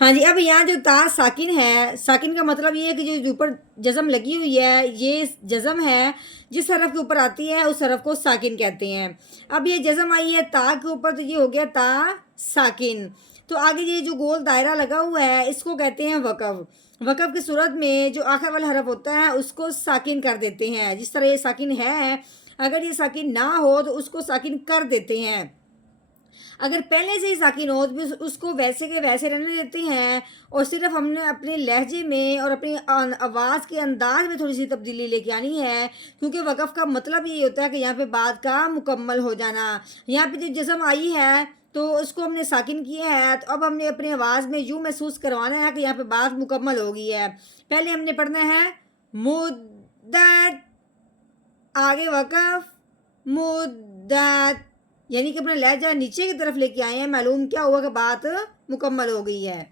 ہاں جی، اب یہاں جو تا ساکن ہے، ساکن کا مطلب یہ ہے کہ جو اوپر جزم لگی ہوئی ہے، یہ جزم ہے جس حرف کے اوپر آتی ہے اس حرف کو ساکن کہتے ہیں۔ اب یہ جزم آئی ہے تا کے اوپر تو یہ ہو گیا تا ساکن۔ تو آگے یہ جو گول دائرہ لگا ہوا ہے اس کو کہتے ہیں وقف۔ وقف کی صورت میں جو آخر والا حرف ہوتا ہے اس کو ساکن کر دیتے ہیں، جس طرح یہ ساکن ہے، اگر یہ ساکن نہ ہو تو اس کو ساکن کر دیتے ہیں، اگر پہلے سے ہی ساکن ہو تو اس کو ویسے کے ویسے رہنے دیتے ہیں، اور صرف ہم نے اپنے لہجے میں اور اپنی آواز کے انداز میں تھوڑی سی تبدیلی لے کے آنی ہے، کیونکہ وقف کا مطلب یہ ہوتا ہے کہ یہاں پہ بات کا مکمل ہو جانا۔ یہاں پہ جو جزم آئی ہے تو اس کو ہم نے ساکن کیا ہے، تو اب ہم نے اپنی آواز میں یوں محسوس کروانا ہے کہ یہاں پہ بات مکمل ہو گئی ہے۔ پہلے ہم نے پڑھنا ہے مدت، آگے وقف، مدت، یعنی کہ اپنا لہجہ نیچے کی طرف لے کے آئے ہیں، معلوم کیا ہوا کہ بات مکمل ہو گئی ہے۔